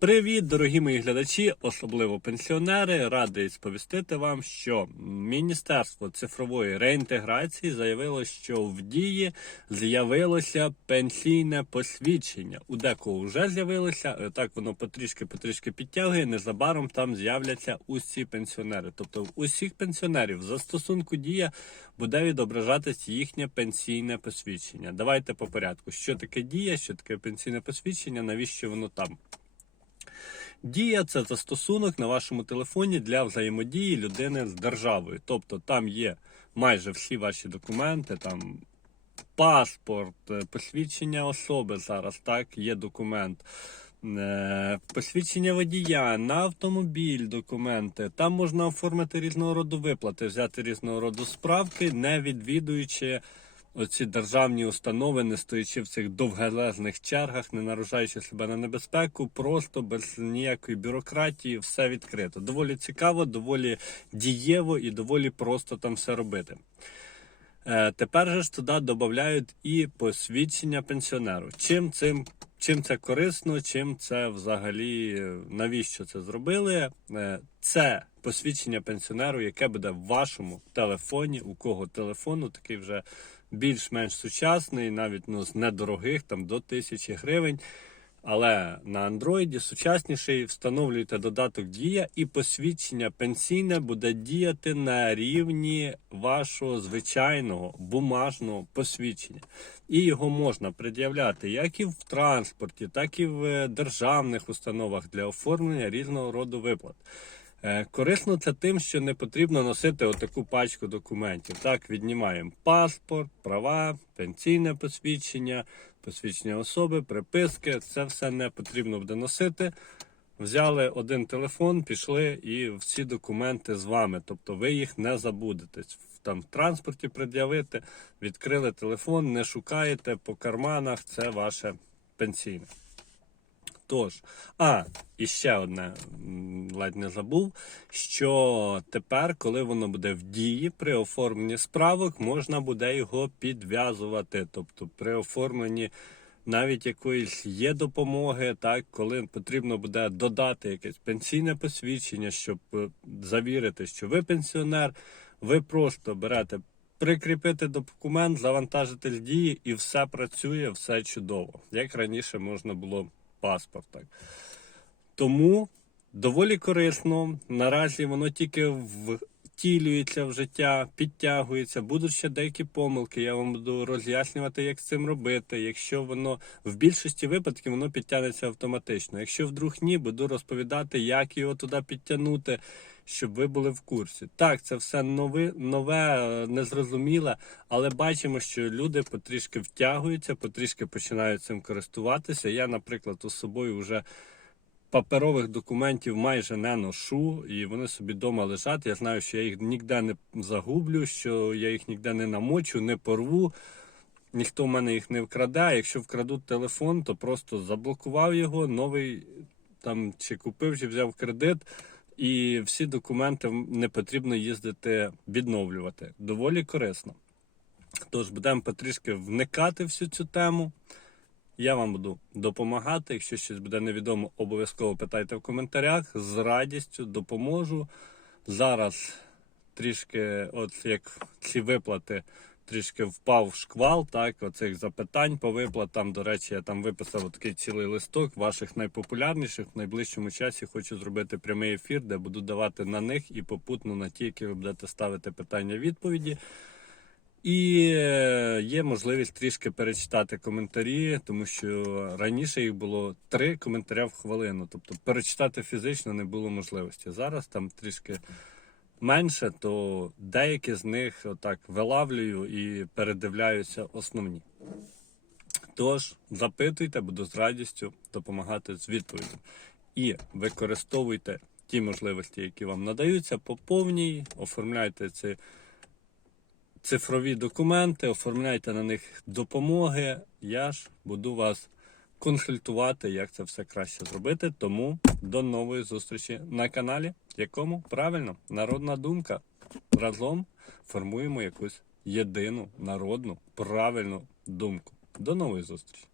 Привіт, дорогі мої глядачі, особливо пенсіонери. Радий сповістити вам, що Міністерство цифрової реінтеграції заявило, що в дії з'явилося пенсійне посвідчення. У декого вже з'явилося, е, так воно потрішки-потрішки підтягує. Незабаром там з'являться усі пенсіонери. Тобто, в усіх пенсіонерів за стосунку дія буде відображатись їхнє пенсійне посвідчення. Давайте по порядку. Що таке дія, що таке пенсійне посвідчення, навіщо воно там? Дія це застосунок на вашому телефоні для взаємодії людини з державою. Тобто там є майже всі ваші документи, там паспорт, е, посвідчення особи зараз, так, є документ. е, Посвідчення водія на автомобіль, документи. Там можна оформити різного роду виплати, взяти різного роду справки, не відвідуючи оці державні установи, не стоячи в цих довгелезних чергах, не наражаючи себе на небезпеку, просто без ніякої бюрократії, все відкрито. Доволі цікаво, доволі дієво і доволі просто там все робити. Е, Тепер же ж туди додають і посвідчення пенсіонеру. Чим цим чим це корисно, чим це взагалі е, навіщо це зробили? Е, Це посвідчення пенсіонеру, яке буде в вашому телефоні, у кого телефону такий вже більш-менш сучасний, навіть ну, з недорогих, там до тисячі гривень. Але на андроїді сучасніший встановлюєте додаток Дія, і посвідчення пенсійне буде діяти на рівні вашого звичайного бумажного посвідчення. І його можна пред'являти як і в транспорті, так і в е, державних установах для оформлення різного роду виплат. Е, Корисно це тим, що не потрібно носити отаку пачку документів. Так, віднімаємо паспорт, права, пенсійне посвідчення, посвідчення особи, приписки. Це все не потрібно буде носити. Взяли один телефон, пішли і всі документи з вами. Тобто ви їх не забудете. Там в транспорті пред'явити, відкрили телефон, не шукаєте по карманах, це ваше пенсійне. Тож, а, і ще одне, ледь не забув, що тепер, коли воно буде в дії, при оформленні справок можна буде його підв'язувати. Тобто при оформленні навіть якоїсь є допомоги, так, коли потрібно буде додати якесь пенсійне посвідчення, щоб е, завірити, що ви пенсіонер, ви просто берете. Прикріпити документ, завантажити дії, і все працює, все чудово. Як раніше можна було паспорт. Тому доволі корисно. Наразі воно тільки втілюється в життя, підтягується. Будуть ще деякі помилки. Я вам буду роз'яснювати, як з цим робити. Якщо воно в більшості випадків воно підтягнеться автоматично. Якщо вдруг ні, буду розповідати, як його туди підтягнути. Щоб ви були в курсі. Так, це все нове, нове, незрозуміле, але бачимо, що люди потрішки втягуються, потрішки починають цим користуватися. Я, наприклад, з собою вже паперових документів майже не ношу, і вони собі вдома лежать. Я знаю, що я їх ніде не загублю, що я їх ніде не намочу, не порву. Ніхто в мене їх не вкраде. Якщо вкрадуть телефон, то просто заблокував його, новий там чи купив, чи взяв кредит. І всі документи не потрібно їздити відновлювати. Доволі корисно. Тож будемо потрішки вникати всю цю тему. Я вам буду допомагати. Якщо щось буде невідомо, обов'язково питайте в коментарях. З радістю допоможу. Зараз трішки, от як ці виплати, трішки впав шквал, так, оцих запитань по виплатам. До речі, я там виписав такий цілий листок ваших найпопулярніших. В найближчому часі хочу зробити прямий ефір, де буду давати на них і попутно на ті, які ви будете ставити питання відповіді. І е, є можливість трішки перечитати коментарі, тому що раніше їх було три коментаря в хвилину. Тобто перечитати фізично не було можливості. Зараз там трішки менше, то деякі з них отак вилавлюю і передивляюся основні. Тож запитуйте, буду з радістю допомагати з відповіддю. І використовуйте ті можливості, які вам надаються, по повній, оформляйте ці цифрові документи, оформляйте на них допомоги. Я ж буду вас консультувати, як це все краще зробити. Тому до нової зустрічі на каналі, якому правильно народна думка. Разом формуємо якусь єдину народну правильну думку. До нової зустрічі!